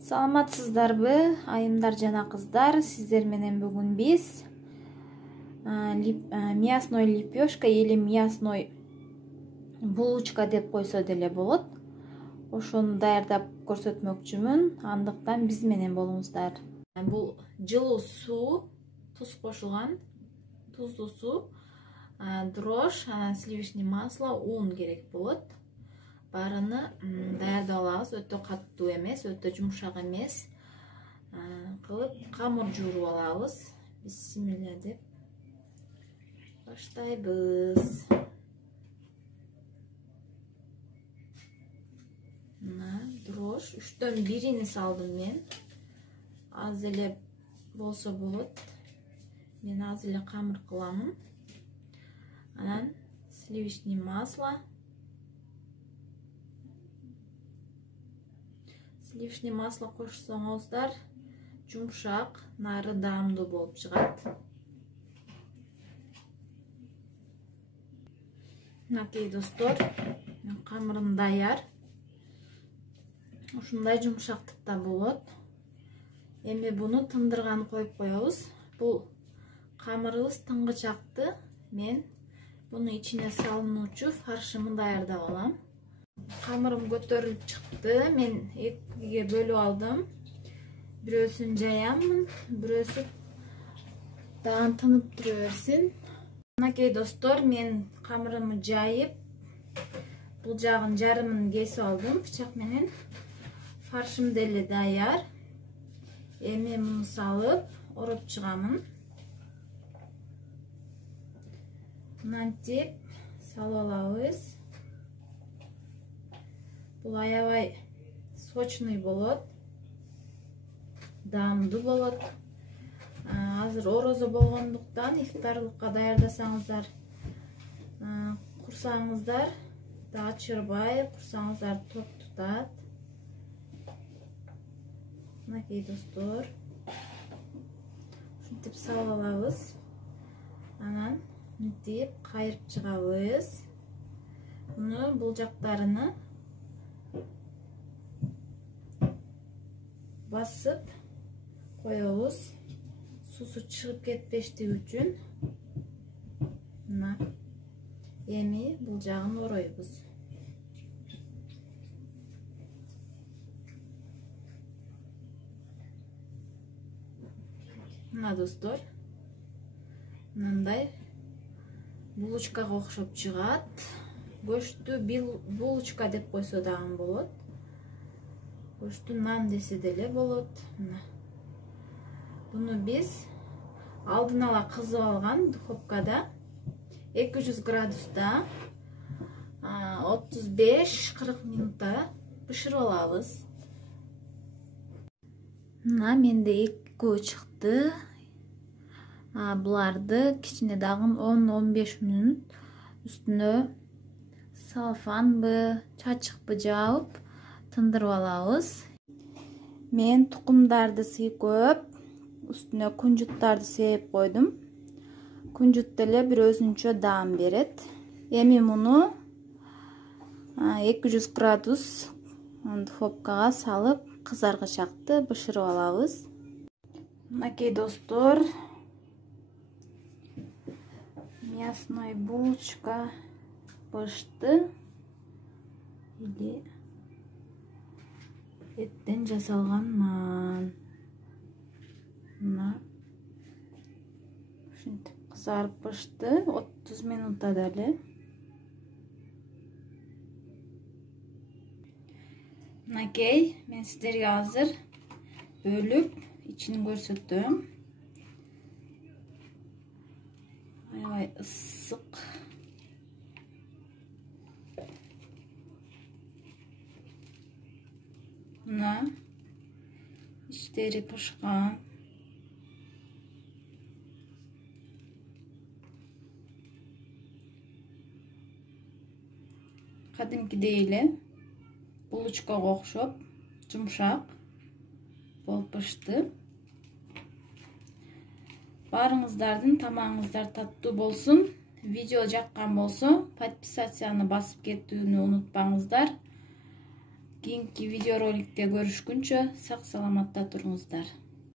Саламатсыздарбы, айымдар жана кыздар. Сиздер менен бүгүн биз мясной лепешка или мясной булочка деп койсо деле болот. Ошону даярдап көрсөтмөкчүмүн. Андыктан биз менен болуңуздар. Бул жылуу суу, туз кошулган, туздуу суу, дрожь, анан сливочный масло, ун керек болот. Барыны даярдап алабыз. Өтө катуу эмес, өтө жумшак эмес кылып камыр жууруп алабыз. Бисмилля деп баштайбыз. Мына дрожь 3/1 салдым мен. Аз эле болсо болот. Мен аз эле камыр кыламын. Анан сливочный масло. Сливочный масло кошсоңуздар жумшак, нары даамдуу болуп чыгат. Мынакей достор, камырым даяр. Ушундай жумшактыкта болот. Эми буну тындырган коюп коебуз. Бул камырыбыз тыңгычакты. Мен буну ичине салынуучу фаршымы даярдап алам. Камырым көтөрүлүп чыкты. Мен экиге бөлүп алдым. Бирөөсүн жаямын, бирөөсү дагы тынып тура берсин. Мынакей достор, мен камырымы жайып, бул жагын жарымын кесип алдым бычак менен. Фаршым деле даяр. Эми муну салып, ороп чыгамын. Мынтип салып алабыз. Бул аябай сочный болот, даамдуу болот. Азыр орозо болгондуктан ифтарлыкка даярдасаңыздар, курсаңыздар да ачырбай, курсаңыздар ток тутат. Мынакей достор, ушинтип салып алабыз. Анан мынтип кайрып чыгабыз. Муну бул жактарыны басып коебуз. Суусу чыгып кетпештиги үчүн. Мына эми бул жагын оройбуз. Мына достор, мындай булочкага окшоп чыгат. Көчтү булочка деп койсо дагы болот. Көчтү нан десе деле болот. Буну биз алдын ала кызып алган духовкада 200 градуста 35-40 минутта бышырып алабыз. Мына менде 2 чыкты. Буларды кичине дагы 10-15 минут үстүнө салфанбы, чачыкпы жаап тындырып алабыз. Мен тукумдарды сыйкөп, үстүнө кунжуттарды сээп койдум. Кунжут деле бир өзүнчө даам берет. Эми муну 200 градус духовкага салып, кызаргычакты бышырып алабыз. Мынакей достор, мясной булочка пышты. Или эттен жасалган нан. Мына ушинтип кызарып пышты 30 минутта эле. Мынакей, мен сиздерге азыр бөлүп ичин көрсөтөм. Аябай ысык. Мына иштери пышкан. Кадимкидей эле булочкага окшоп, жумшак болуп пышты. Барыңыздардын тамагыңыздар таттуу болсун. Видео жаккан болсо, подписацияны басып кетүүнү унутпаңыздар. Кийинки видеороликте көрүшкүнчө сак саламатта туруңуздар.